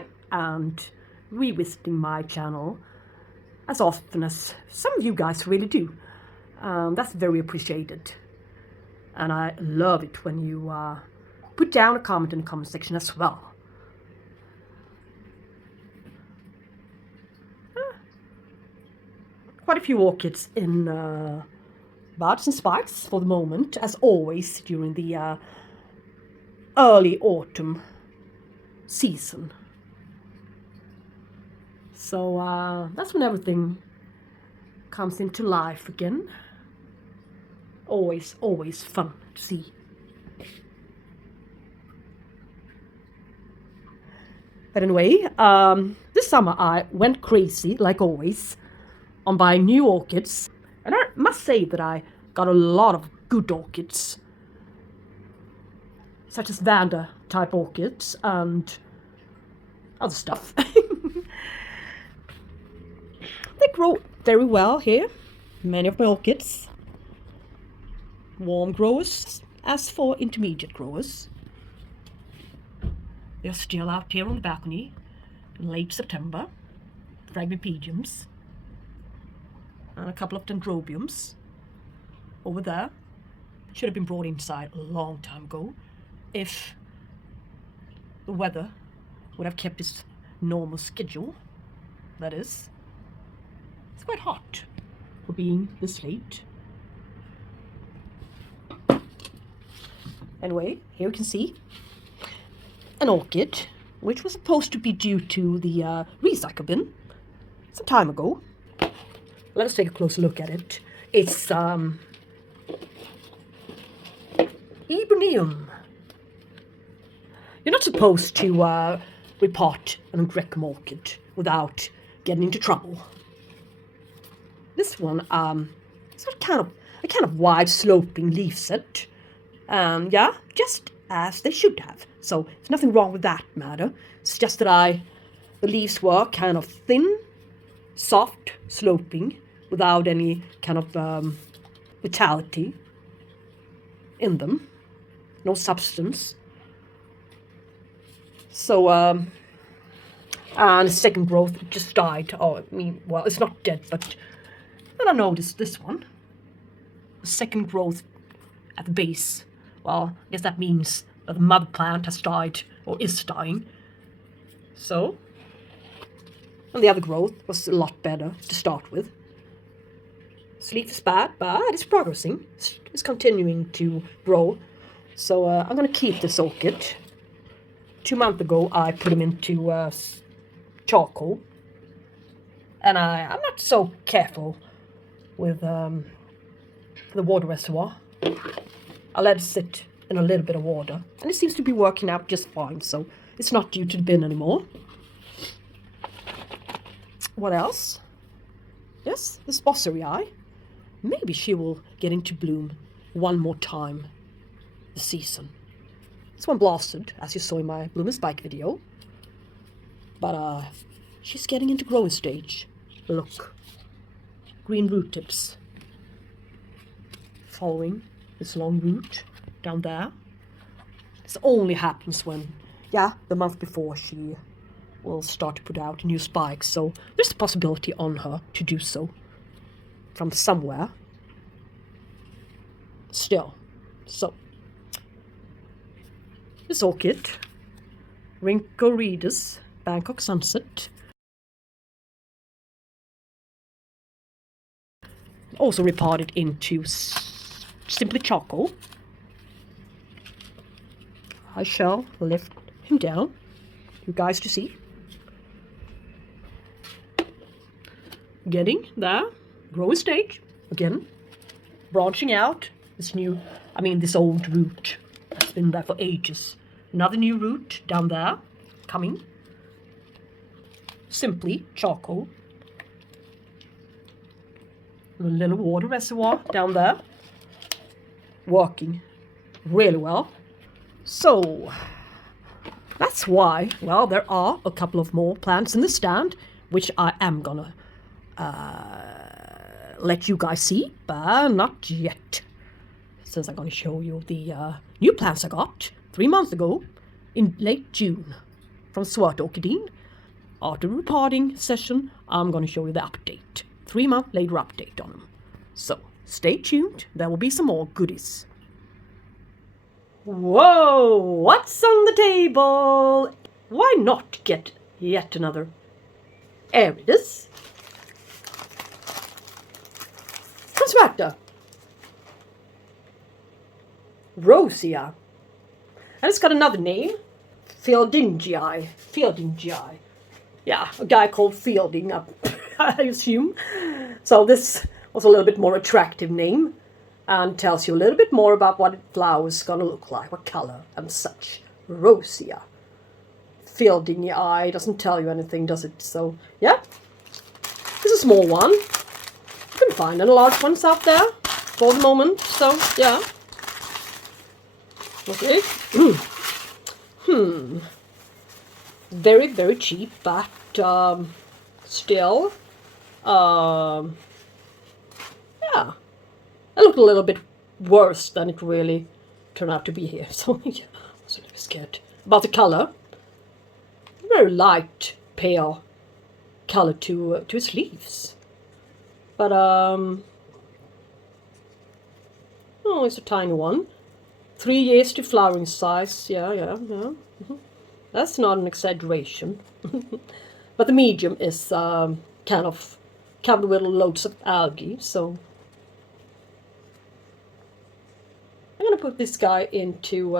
again and revisiting my channel as often as some of you guys really do. That's very appreciated. And I love it when you put down a comment in the comment section as well. Quite a few orchids in buds and spikes for the moment, as always during the early autumn season. So that's when everything comes into life again. Always fun to see. But anyway, this summer I went crazy, like always, on buying new orchids. And I must say that I got a lot of good orchids, such as Vanda type orchids and other stuff. They grow very well here, many of my orchids. Warm growers. As for intermediate growers, they're still out here on the balcony in late September. Phragmipediums and a couple of dendrobiums over there. Should have been brought inside a long time ago if the weather would have kept its normal schedule. That is, it's quite hot for being this late. Anyway, here you can see an orchid which was supposed to be due to the recycle bin some time ago. Let us take a closer look at it. It's Eburneum. You're not supposed to repot an Angraecum orchid without getting into trouble. This one, it's got a kind of wide sloping leaf set. Yeah, just as they should have. So there's nothing wrong with that matter. It's just that the leaves were kind of thin, soft, sloping, without any kind of vitality in them. No substance. So, and the second growth just died. Oh, I mean, well, it's not dead, but then I noticed this one. The second growth at the base. Well, I guess that means that the mother plant has died, or is dying. So, and the other growth was a lot better to start with. This leaf is bad, but it's progressing. It's continuing to grow. So I'm going to keep this orchid. 2 months ago, I put him into charcoal. And I'm not so careful with the water reservoir. I let it sit in a little bit of water. And it seems to be working out just fine. So it's not due to the bin anymore. What else? Yes, this Bosseri. Maybe she will get into bloom one more time this season. This one blasted, as you saw in my bloom and spike video. But she's getting into growing stage. Look. Green root tips. Following this long root down there. This only happens when, the month before she will start to put out new spikes. So there's a possibility on her to do so from somewhere. Still. So this orchid, Rhynchorides Bangkok Sunset, also repotted into simply charcoal. I shall lift him down, you guys to see. Getting there, growing stage, again, branching out, this old root that's been there for ages. Another new root down there, coming. Simply charcoal. A little water reservoir down there. Working really well. So, that's why, well, there are a couple of more plants in the stand, which I am gonna let you guys see, but not yet. Since I'm gonna show you the new plants I got 3 months ago in late June. from Schwerter Orchideen. After the repotting session, I'm going to show you the update. 3-month later update on them. So, stay tuned. There will be some more goodies. Whoa! What's on the table? Why not get yet another Aerides from Schwerter. Rosea. And it's got another name. Fieldingii. Yeah, a guy called Fielding, I assume. So this was a little bit more attractive name and tells you a little bit more about what the flower is going to look like, what color and such. Rosea. Fieldingii doesn't tell you anything, does it? So, yeah. It's a small one. You can find any large ones out there for the moment. So, yeah. Okay. Very, very cheap, but still, yeah, it looked a little bit worse than it really turned out to be here. So yeah, I was a little scared about the color. Very light, pale color to its leaves, but oh, it's a tiny one. 3 years to flowering size. Yeah. That's not an exaggeration. But the medium is kind of covered with loads of algae, so I'm going to put this guy into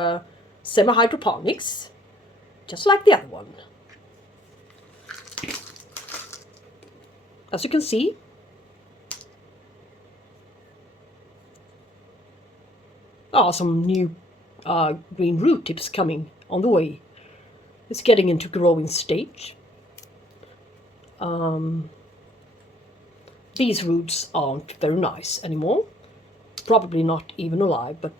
Semihydroponics, just like the other one. As you can see, some new green root tips coming on the way. It's getting into growing stage. These roots aren't very nice anymore. Probably not even alive, but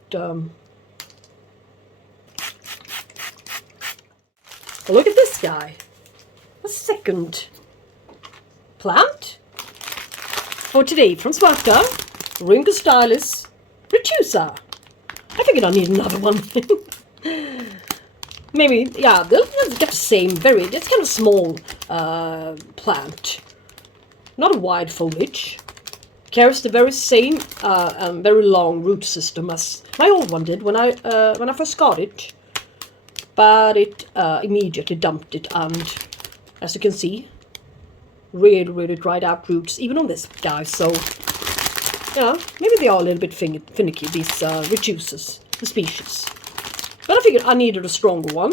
look at this guy. A second plant for today from Schwerter, Rhyncostylis, Retusa. I figured I need another one. Maybe, yeah, they'll get the same, it's kind of small plant. Not a wide foliage. Carries the very same very long root system as my old one did when I first got it. But it immediately dumped it, and as you can see, really dried out roots, even on this guy. So, yeah, maybe they are a little bit finicky, these Retusas, the species. But I figured I needed a stronger one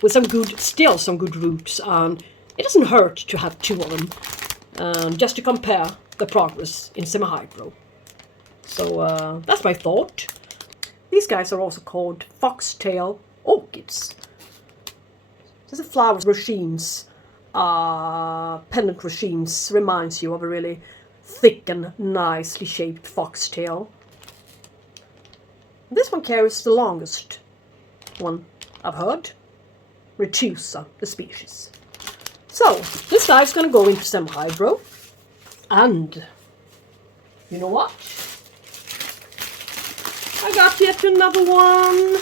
with still some good roots, and it doesn't hurt to have 2 of them, just to compare the progress in semi-hydro. So that's my thought. These guys are also called foxtail orchids. These are flower regimes, pendant regimes, reminds you of a really thick and nicely shaped foxtail. This one carries the longest one I've heard. Retusa, the species. So, this guy is going to go into semi-hydro. And, you know what? I got yet another one.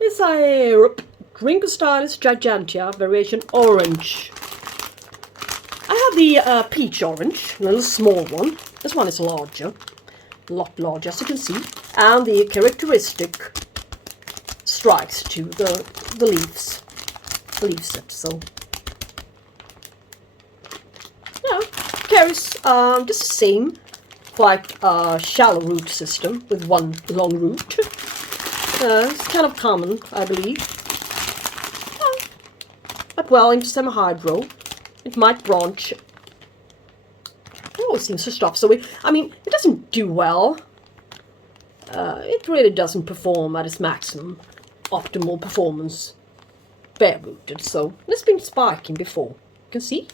It's a Rhyncostylis Gigantea, variation orange. I have the peach orange, a little small one. This one is larger. A lot larger, as you can see, and the characteristic strikes to the leaf set. So yeah, carries just the same, quite shallow root system with one long root. It's kind of common, I believe. But well, into semi-hydro, it might branch. Oh, it seems to stop. So, it doesn't do well. It really doesn't perform at its maximum optimal performance bare-rooted. So, it's been spiking before. You can see.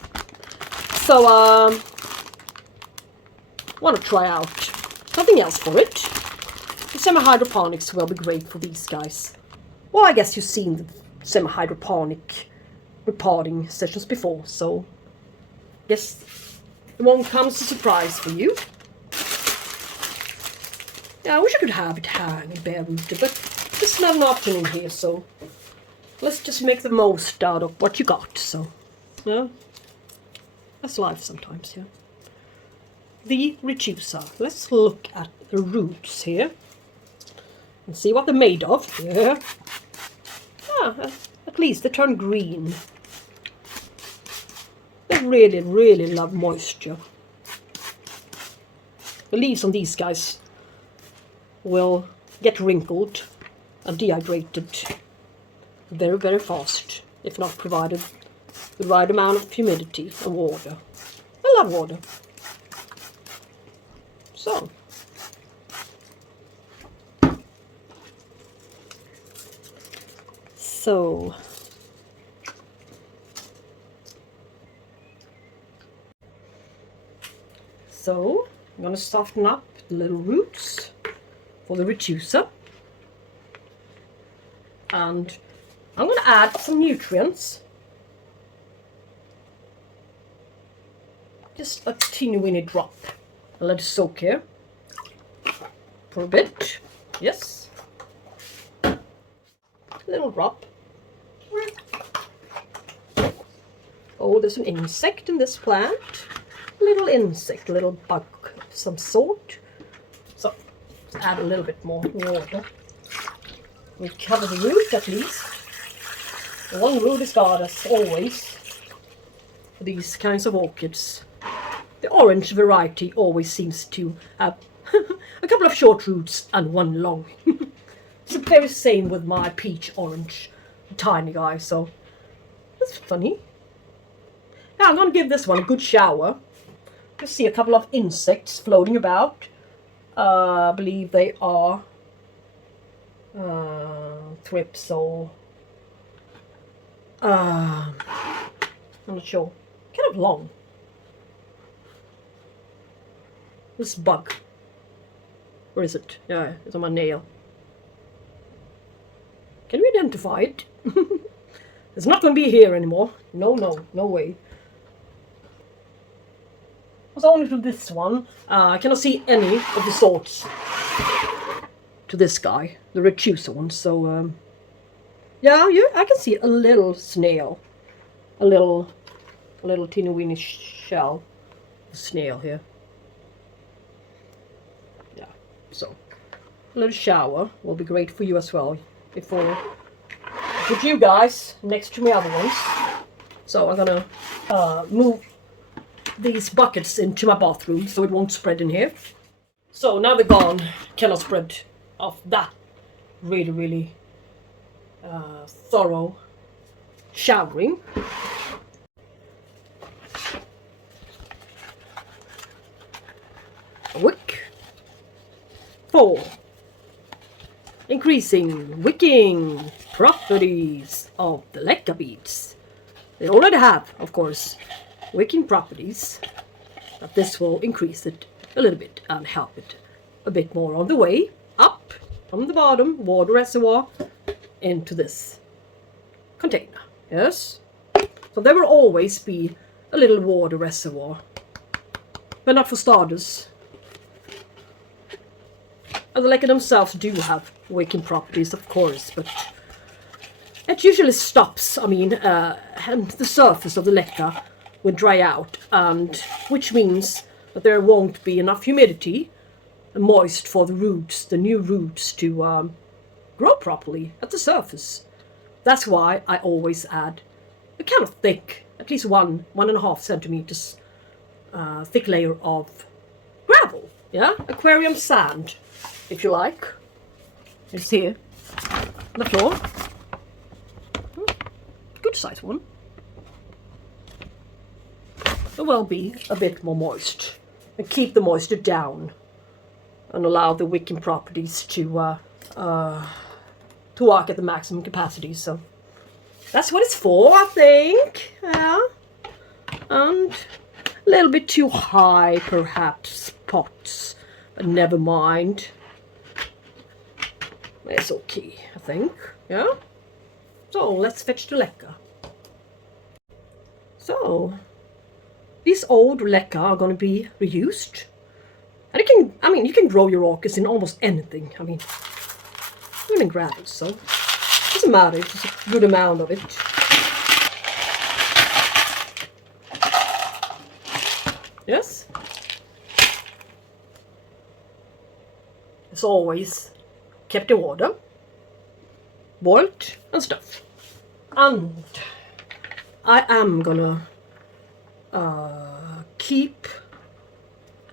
So, want to try out something else for it. The semi-hydroponics will be great for these guys. Well, I guess you've seen the semi-hydroponic repotting sessions before, so yes, it won't come as a surprise for you. Yeah, I wish I could have it hanging bare-rooted, but the just not an option in here, so let's just make the most out of what you got. So, yeah, that's life sometimes, yeah. The Retusa. Let's look at the roots here and see what they're made of. Yeah, at least they turn green. They really, really love moisture. The leaves on these guys will get wrinkled and dehydrated very, very fast if not provided the right amount of humidity and water. I love water. So, I'm going to soften up the little roots for the Retusa, and I'm going to add some nutrients, just a teeny weeny drop. I'll let it soak here for a bit. Yes, a little drop. Oh, there's an insect in this plant. A little insect, a little bug of some sort. So let's add a little bit more water. We cover the root at least. One root is God, as always, for these kinds of orchids. The orange variety always seems to have a couple of short roots and one long. It's the very same with my peach orange, tiny guy, so that's funny. Now I'm going to give this one a good shower. You see a couple of insects floating about. I believe they are thrips or I'm not sure. Kind of long. This bug. Where is it? Yeah, it's on my nail. Can we identify it? It's not going to be here anymore. No, no way. It's only to this one. I cannot see any of the sorts to this guy, the Retusa one. So, yeah, I can see a little snail, a little teeny weeny shell, snail here. Yeah, so a little shower will be great for you as well. Before I put you guys next to my other ones. So I'm gonna move these buckets into my bathroom so it won't spread in here. So now they're gone, cannot spread off that really thorough showering. A wick. 4. Increasing wicking properties of the leca beads. They already have, of course, wicking properties, but this will increase it a little bit and help it a bit more on the way up from the bottom water reservoir into this container. Yes, so there will always be a little water reservoir, but not for starters. And the leca themselves do have wicking properties, of course, but it usually stops. I mean, and the surface of the leca will dry out, and which means that there won't be enough humidity and moist for the roots, the new roots, to grow properly at the surface. That's why I always add a kind of thick, at least 1.5 centimeters thick layer of gravel. Yeah, aquarium sand, if you like. It's here on the floor. Good size one. It will be a bit more moist and keep the moisture down and allow the wicking properties to work at the maximum capacity. So that's what it's for, I think. Yeah, and a little bit too high perhaps pots, but never mind. It's okay, I think. Yeah. So let's fetch the leca. So these old leca are going to be reused, and you can grow your orchids in almost anything. I mean, in gravel, so it doesn't matter if it's a good amount of it. Yes. As always, kept in water, boiled and stuff. And I am gonna keep.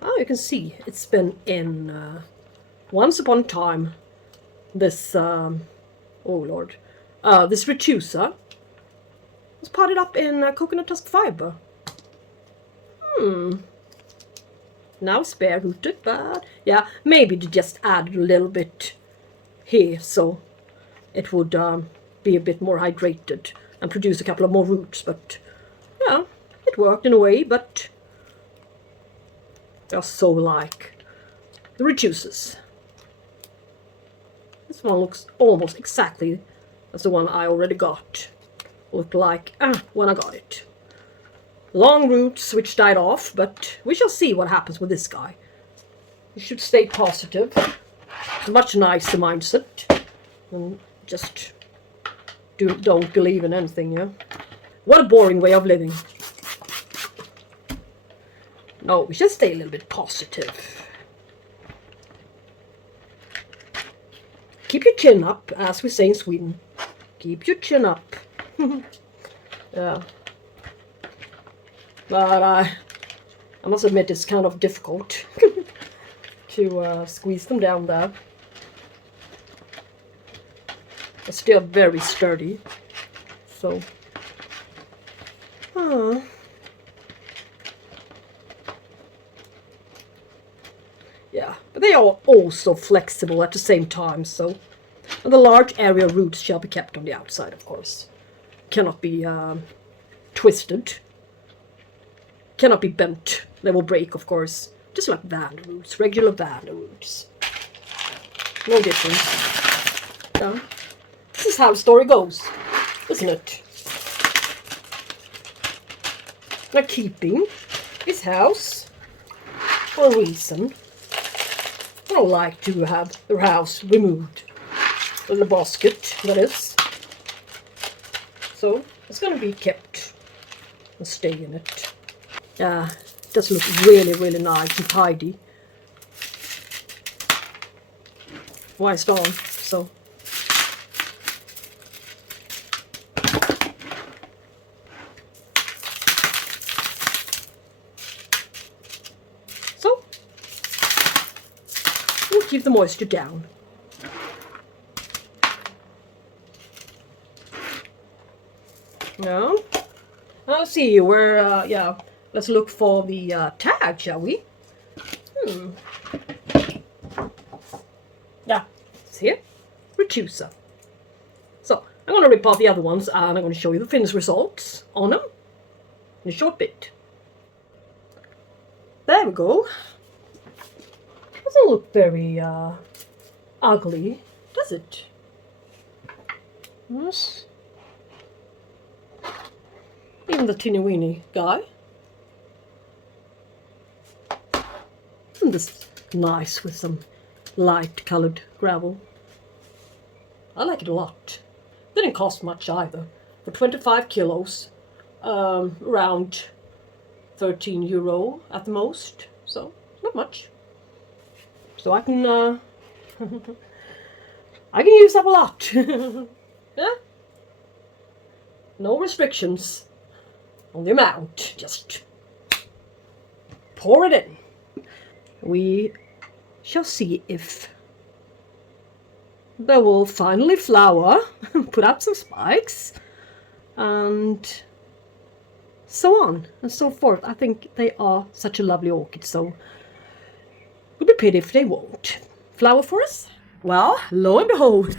Oh, you can see it's been in once upon a time. This oh lord, this Retusa was potted up in coconut husk fiber. Now it's bare rooted, but yeah, maybe to just add a little bit here so it would be a bit more hydrated and produce a couple of more roots. But yeah, it worked in a way, but they're so like the Retusas. This one looks almost exactly as the one I already got. Looked like when I got it. Long roots which died off, but we shall see what happens with this guy. You should stay positive. It's a much nicer mindset. And just don't believe in anything, yeah? What a boring way of living. No, we should stay a little bit positive. Keep your chin up, as we say in Sweden. Keep your chin up. Yeah. But I must admit it's kind of difficult to squeeze them down there. They're still very sturdy. So, yeah, but they are also flexible at the same time. So, and the large area roots shall be kept on the outside, of course. Cannot be twisted. Cannot be bent. They will break, of course. Just like Vanda roots, regular Vanda roots. No difference. Yeah. This is how the story goes, isn't it? They're keeping his house for a reason. I don't like to have their house removed. Or the basket, that is. So it's going to be kept and stay in it. Yeah, it does look really, really nice and tidy. Why it's on, so. So, we'll keep the moisture down. No. I'll see where, yeah. Let's look for the tag, shall we? Yeah, it's here. Retusa. So, I'm going to rip off the other ones and I'm going to show you the finished results on them in a short bit. There we go. Doesn't look very ugly, does it? Yes. Even the teeny weeny guy. Isn't this nice with some light coloured gravel? I like it a lot. Didn't cost much either. For 25 kilos, around €13 at the most. So, not much. So I can I can use up a lot. Yeah? No restrictions on the amount. Just pour it in. We shall see if they will finally flower, put up some spikes, and so on and so forth. I think they are such a lovely orchid, so it would be pity if they won't flower for us. Well, lo and behold,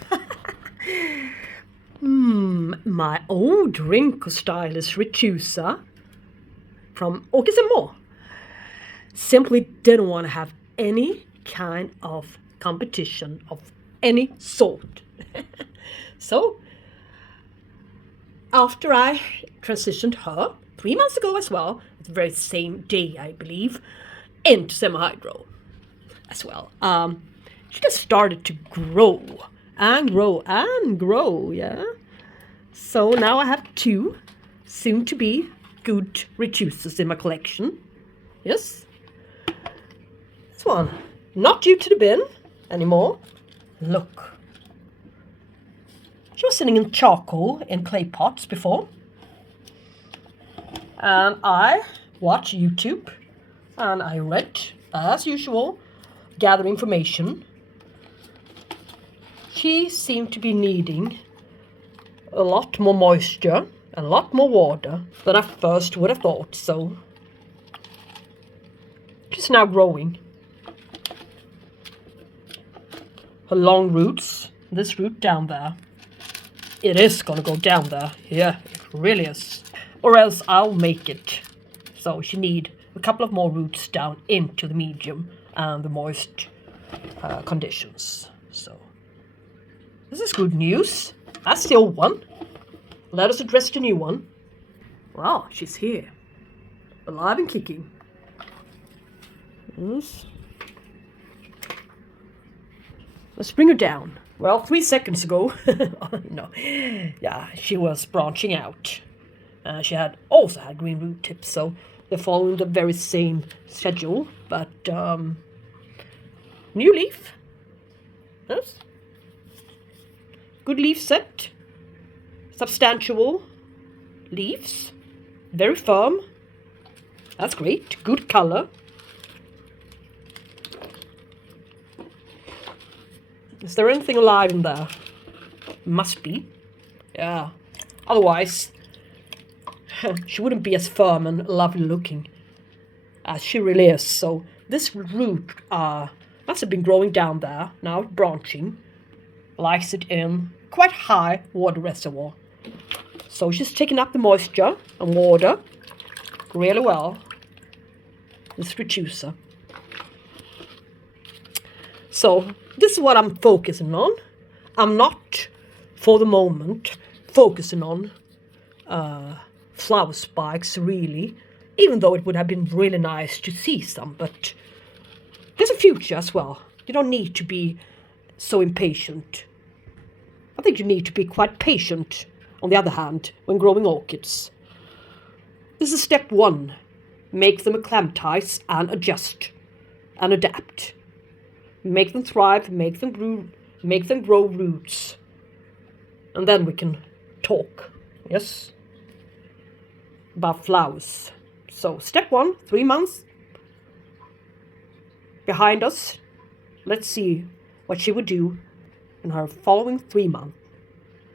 my old Rhyncostylis Retusa from Orchids and More simply didn't want to have any kind of competition of any sort. So, after I transitioned her 3 months ago as well, the very same day I believe, into Semihydro as well, she just started to grow and grow, yeah. So now I have 2 soon to be good Retusas in my collection. Yes. This one, not due to the bin anymore. Look. She was sitting in charcoal in clay pots before. And I watched YouTube and I read, as usual, gather information. She seemed to be needing a lot more moisture and a lot more water than I first would have thought, so she's now growing. Her long roots, this root down there, it is gonna go down there. Yeah, it really is. Or else I'll make it. So she need a couple of more roots down into the medium and the moist conditions. So this is good news. That's the old one. Let us address the new one. Wow, she's here. Alive and kicking. Yes. Let's bring her down. Well, 3 seconds ago, no, yeah, she was branching out. She also had green root tips, so they're following the very same schedule, but new leaf. Yes. Good leaf set. Substantial leaves. Very firm. That's great. Good color. Is there anything alive in there? Must be. Yeah. Otherwise, she wouldn't be as firm and lovely looking as she really is. So this root must have been growing down there, now branching. Likes it in quite high water reservoir. So she's taking up the moisture and water really well. This Retusa. So this is what I'm focusing on. I'm not, for the moment, focusing on flower spikes, really. Even though it would have been really nice to see some. But there's a future as well. You don't need to be so impatient. I think you need to be quite patient, on the other hand, when growing orchids. This is step 1. Make them acclimatize and adjust and adapt. Make them thrive, make them grow roots. And then we can talk, yes, about flowers. So step 1, 3 months behind us. Let's see what she would do in her following 3 months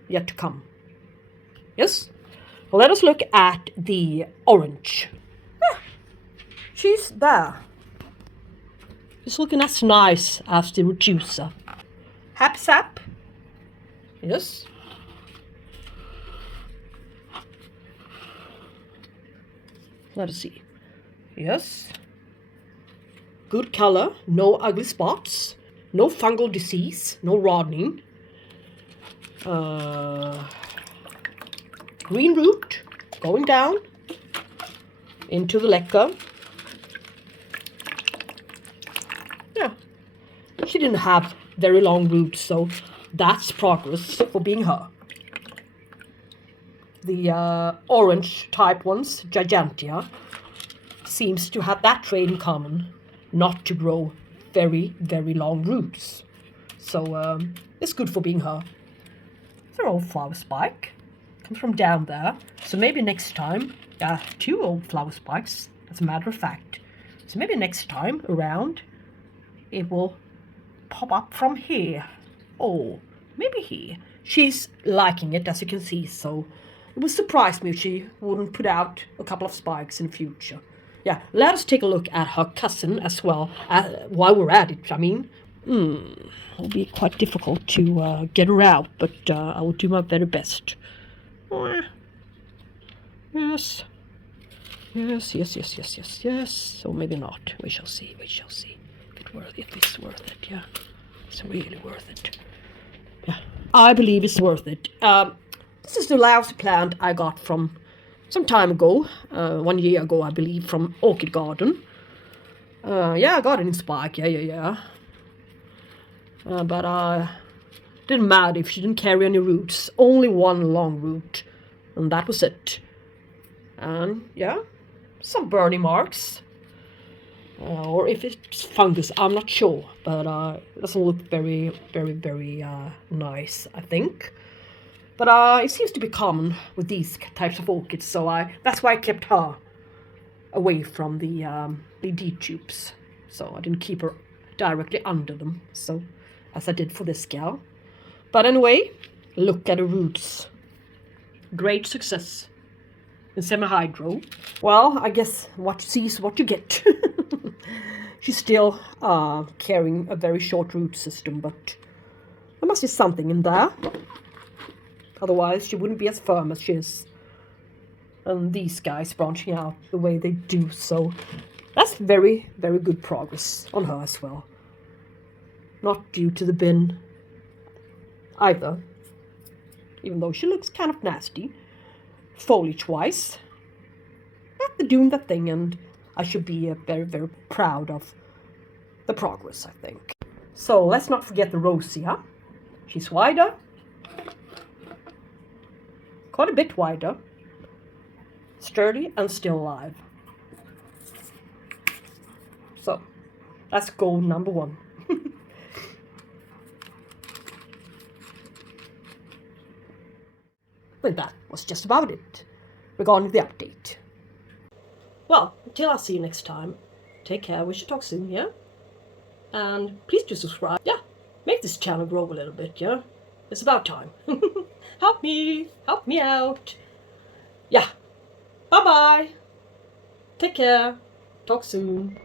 yet to come. Yes? Well, let us look at the orange. She's there. She's looking as nice as the Retusa. Happy sap. Yes. Let us see. Yes. Good color, no ugly spots, no fungal disease, no rotting. Green root going down into the Lucke. Yeah, she didn't have very long roots, so that's progress for being her. The orange type ones, Gigantea, seems to have that trait in common, not to grow very, very long roots. So it's good for being her. They're old flower spike. Comes from down there. So maybe next time, 2 old flower spikes, as a matter of fact. So maybe next time around, it will pop up from here. Or maybe here. She's liking it, as you can see, so it would surprise me if she wouldn't put out a couple of spikes in the future. Yeah, let us take a look at her cousin as well, while we're at it. I mean, it'll be quite difficult to get her out, but I will do my very best. Yes. Yes. Or maybe not. We shall see. If it's worth it, yeah. It's really worth it. Yeah, I believe it's worth it. This is the lousy plant I got from some time ago, 1 year ago, I believe, from Orchid Garden. I got it in spike, yeah. But Didn't matter if she didn't carry any roots, only one long root, and that was it. And yeah, some burning marks, or if it's fungus, I'm not sure, but it doesn't look very nice, I think. But it seems to be common with these types of orchids, so that's why I kept her away from the deep tubes. So I didn't keep her directly under them, so as I did for this gal. But anyway, look at the roots. Great success in semi-hydro. Well, I guess what you see is what you get. She's still carrying a very short root system, but there must be something in there. Otherwise, she wouldn't be as firm as she is. And these guys branching out the way they do, so that's very good progress on her as well. Not due to the bin either, even though she looks kind of nasty foliage-wise. But they're doing that thing, and I should be very proud of the progress, I think. So let's not forget the Rosea. She's wider, quite a bit wider, sturdy and still alive. So that's goal number 1. But that was just about it regarding the update. Well, until I see you next time, take care, we should talk soon, yeah? And please do subscribe, yeah? Make this channel grow a little bit, yeah? It's about time. Help me out. Yeah, bye-bye. Take care, talk soon.